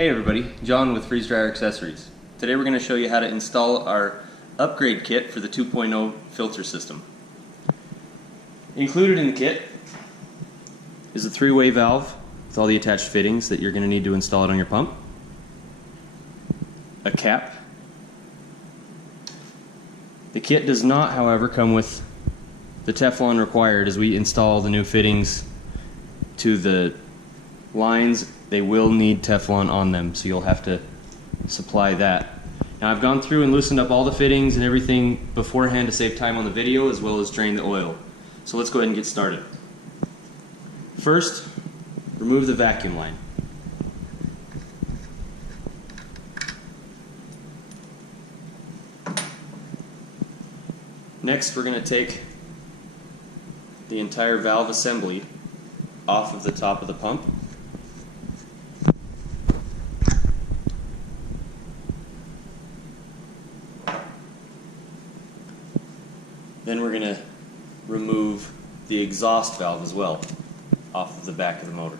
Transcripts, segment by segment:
Hey everybody, John with Freeze Dryer Accessories. Today we're going to show you how to install our upgrade kit for the 2.0 filter system. Included in the kit is a 3-way valve with all the attached fittings that you're going to need to install it on your pump, a cap. The kit does not, however, come with the Teflon required. As we install the new fittings to the lines, they will need Teflon on them, so you'll have to supply that. Now I've gone through and loosened up all the fittings and everything beforehand to save time on the video, as well as drain the oil. So let's go ahead and get started. First, remove the vacuum line. Next, we're going to take the entire valve assembly off of the top of the pump. Then we're going to remove the exhaust valve as well off of the back of the motor.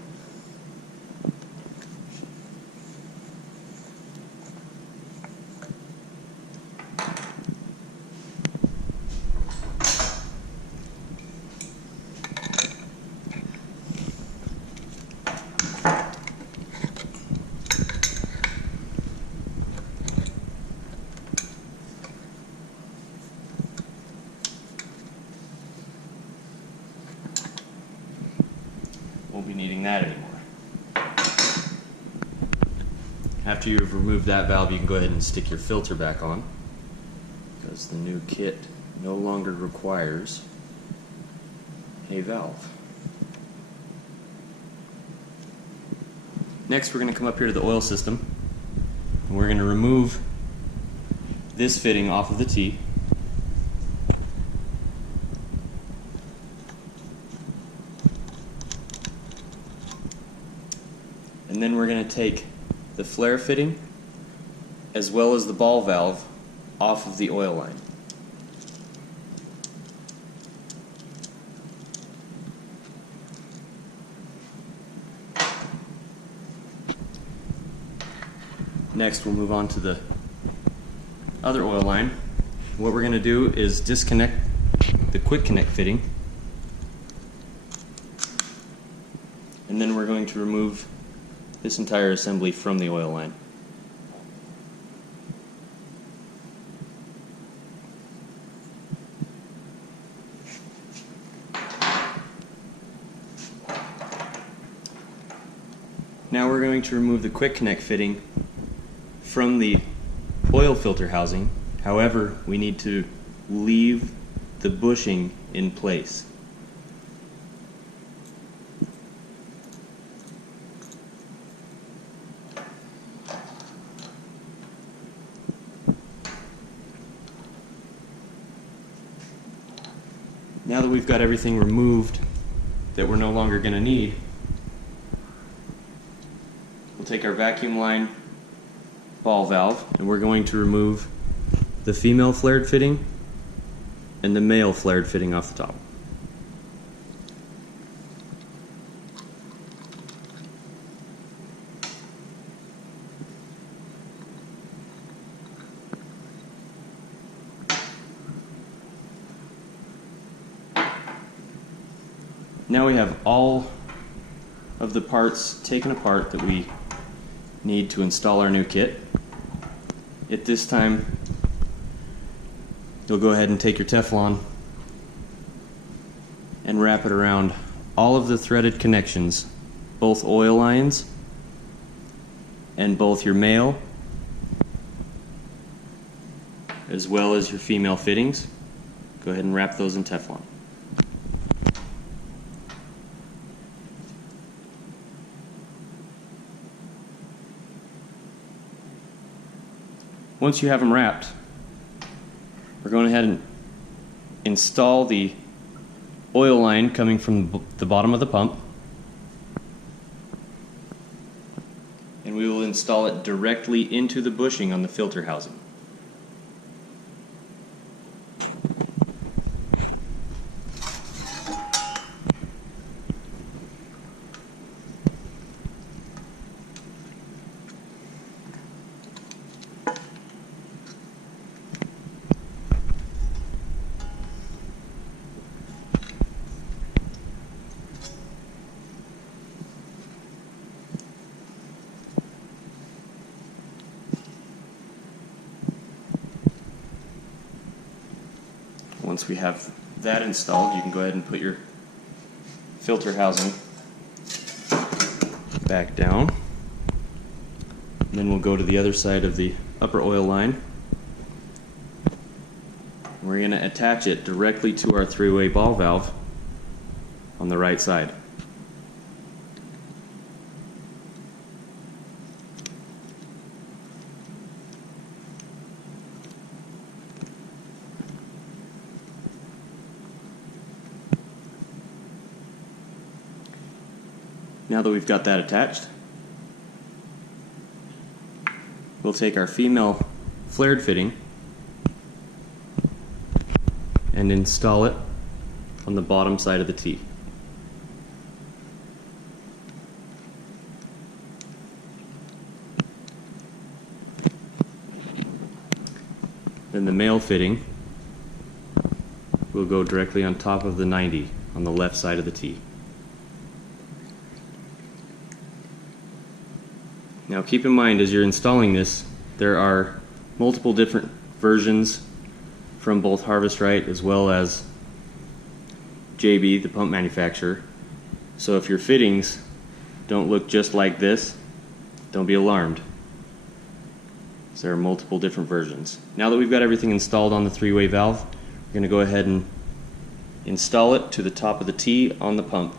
Won't be needing that anymore. After you've removed that valve, you can go ahead and stick your filter back on, because the new kit no longer requires a valve. Next, we're going to come up here to the oil system, and we're going to remove this fitting off of the T. And then we're going to take the flare fitting as well as the ball valve off of the oil line. Next, we'll move on to the other oil line. What we're going to do is disconnect the quick connect fitting, and then we're going to remove this entire assembly from the oil line. Now we're going to remove the quick connect fitting from the oil filter housing. However, we need to leave the bushing in place. Now that we've got everything removed that we're no longer going to need, we'll take our vacuum line ball valve and we're going to remove the female flared fitting and the male flared fitting off the top. Now we have all of the parts taken apart that we need to install our new kit. At this time, you'll go ahead and take your Teflon and wrap it around all of the threaded connections, both oil lines and both your male as well as your female fittings. Go ahead and wrap those in Teflon. Once you have them wrapped, we're going ahead and install the oil line coming from the bottom of the pump, and we will install it directly into the bushing on the filter housing. Once we have that installed, you can go ahead and put your filter housing back down. And then we'll go to the other side of the upper oil line. We're going to attach it directly to our three-way ball valve on the right side. Now that we've got that attached, we'll take our female flared fitting and install it on the bottom side of the T. Then the male fitting will go directly on top of the 90 on the left side of the T. Now keep in mind, as you're installing this, there are multiple different versions from both Harvest-Right as well as JB, the pump manufacturer. So if your fittings don't look just like this, don't be alarmed. There are multiple different versions. Now that we've got everything installed on the three-way valve, we're going to go ahead and install it to the top of the T on the pump.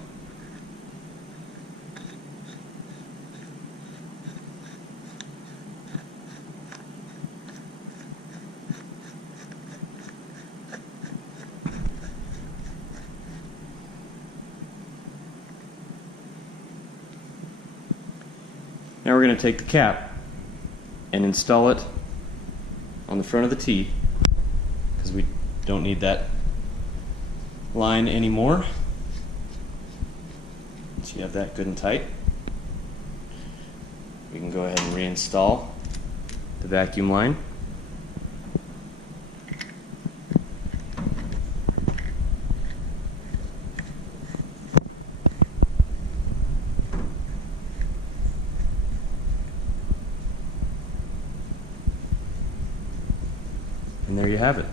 Now we're going to take the cap and install it on the front of the T, because we don't need that line anymore. Once you have that good and tight, we can go ahead and reinstall the vacuum line. And there you have it.